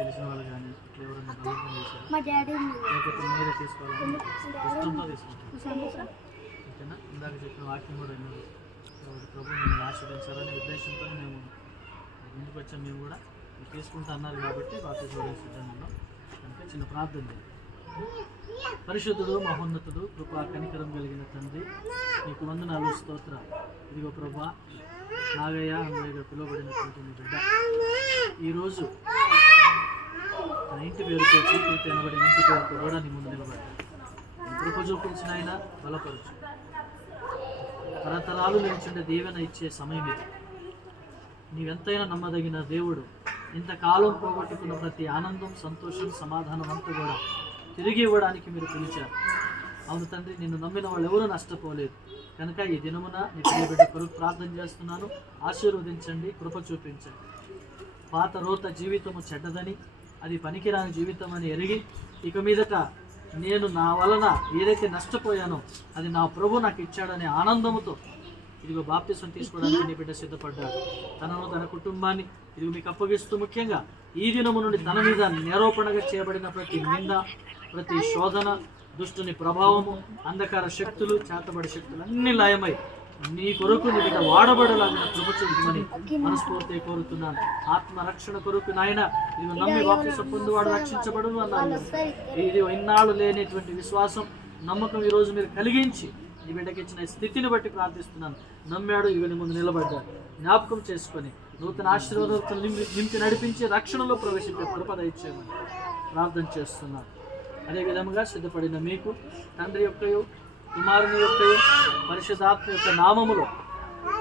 తెలిసిన వాళ్ళు కానీ ఎవరైనా బలవంతం చేశారు మా డాడీ లేకపోతే మీరే తీసుకోవాలని ఇష్టంతో తీసుకుంటారు. ఓకేనా? ఇందాక చెప్పిన వాక్యం కూడా విన్నారు. కాబట్టి ప్రభు మిమ్మల్ని ఆశీర్వదించాలనే ఉద్దేశంతో మేము ముందుకు వచ్చాం. మేము కూడా మీరు తీసుకుంటా అన్నారు కాబట్టి బాప్తిజం సిద్ధంగా ఉన్నాం. కనుక చిన్న ప్రార్థన చేయండి. పరిశుద్ధుడు, మహోన్నతుడు, కృపా కనికరం కలిగిన తండ్రి, నీకు వందనాలు, స్తోత్రాలు. ఇదిగో ప్రభా, నాగయ్య అన్నయ్యగా పిలువబడినటువంటి నీ బిడ్డ ఈరోజు తన ఇంటి పేరుతో చీకటి అనబడిన ఇంటి పేరుతో కూడా నీ ముందు నిలబడ్డా. కృప చూపించిన ఆయన బలపరచు. తరతరాలు నిలిచుండే దీవెన ఇచ్చే సమయం ఇది. నీవెంతైనా నమ్మదగిన దేవుడు. ఇంతకాలం పోగొట్టుకున్న ప్రతి ఆనందం, సంతోషం, సమాధానం అంతా కూడా తిరిగి ఇవ్వడానికి మీరు పిలిచారు. అవును తండ్రి, నిన్ను నమ్మిన వాళ్ళు ఎవరూ నష్టపోలేదు. కనుక ఈ దినమున నీ ప్రియ బిడ్డ కొరకు ప్రార్థన చేస్తున్నాను. ఆశీర్వదించండి, కృప చూపించండి. పాత రోత జీవితము చెడ్డదని, అది పనికిరాని జీవితం అని ఎరిగి ఇక మీదట నేను నా వలన ఏదైతే నష్టపోయానో అది నా ప్రభు నాకు ఇచ్చాడనే ఆనందముతో ఇదిగో బాప్తిసం తీసుకోవడానికి నీ బిడ్డ సిద్ధపడ్డాడు. తనను, తన కుటుంబాన్ని ఇదిగో మీకు అప్పగిస్తూ, ముఖ్యంగా ఈ దినము నుండి తన మీద నిరోపణగా చేయబడిన ప్రతి నింద, ప్రతి శోధన, దుష్టుని ప్రభావము, అంధకార శక్తులు, చేతబడి శక్తులు అన్ని లయమై నీ కొరకు నీ బిడ్డ వాడబడలాగిన కృప చూపమని మనస్ఫూర్తిగా కోరుతున్నాను. ఆత్మరక్షణ కొరకు నాయన ఇది నమ్మి బాప్తిసం పొందువాడు రక్షించబడును అన్నారు. ఇది ఇన్నాళ్ళు లేనిటువంటి విశ్వాసం, నమ్మకం ఈరోజు మీరు కలిగించి నీ బిడ్డకి ఇచ్చిన స్థితిని బట్టి ప్రార్థిస్తున్నాను. నమ్మాడు, ఇవన్నీ ముందు నిలబడ్డాడు. జ్ఞాపకం చేసుకొని నూతన ఆశీర్వాదాలతో నింపి నడిపించి రక్షణలో ప్రవేశించే కృప దయచేయమని ప్రార్థన చేస్తున్నాను. అదేవిధంగా సిద్ధపడిన మీకు తండ్రి యొక్కయో, కుమారుని యొక్కయో, పరిశుద్ధాత్మ యొక్క నామములో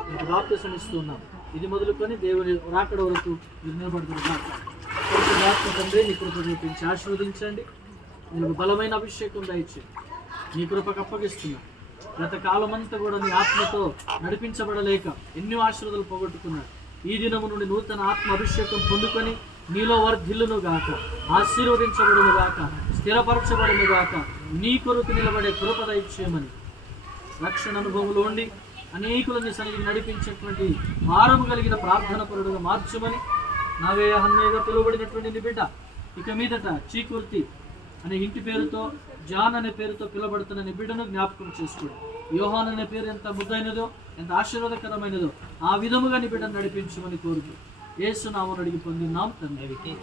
మీకు బాప్తిసం ఇస్తున్నాం. ఇది మొదలుకొని దేవుని రాకడ వరకు మీరు నిలబడుతున్నారు. పరిశుద్ధాత్మ తండ్రి నీ కృప చూపించి ఆశీర్వదించండి. నేను బలమైన అభిషేకం దయచేయండి. నీ కృపకు అప్పగిస్తున్నా. గత కాలమంతా కూడా నీ ఆత్మతో నడిపించబడలేక ఎన్నో ఆశీర్వాదాలు పోగొట్టుకున్నాడు. ఈ దినము నుండి నూతన ఆత్మ అభిషేకం పొందుకొని నీలో వర్ధిల్లును గాక, ఆశీర్వదించబడును గాక, స్థిరపరచబడును గాక, నీ కొరకు నిలబడే కృప దయచేయమని రక్షణ అనుభవంలో ఉండి అనేకులని సన్నిధికి నడిపించేటువంటి భారము కలిగిన ప్రార్థన పరుడుగా మార్చమని నాగయ్య అన్నయ్యగా పిలువబడినటువంటి నీ బిడ్డ ఇక మీదట చీకుర్తి అనే ఇంటి పేరుతో, జాన్ అనే పేరుతో పిలువబడుతున్న నీ బిడ్డను జ్ఞాపకం చేసుకోండి. యోహాన్ అనే పేరు ఎంత ముద్దైనదో, ఎంత ఆశీర్వాదకరమైనదో ఆ విధముగా నీ బిడ్డను నడిపించమని కోరుతూ యేసు నామమున అడిగి పొందినాం తండ్రి.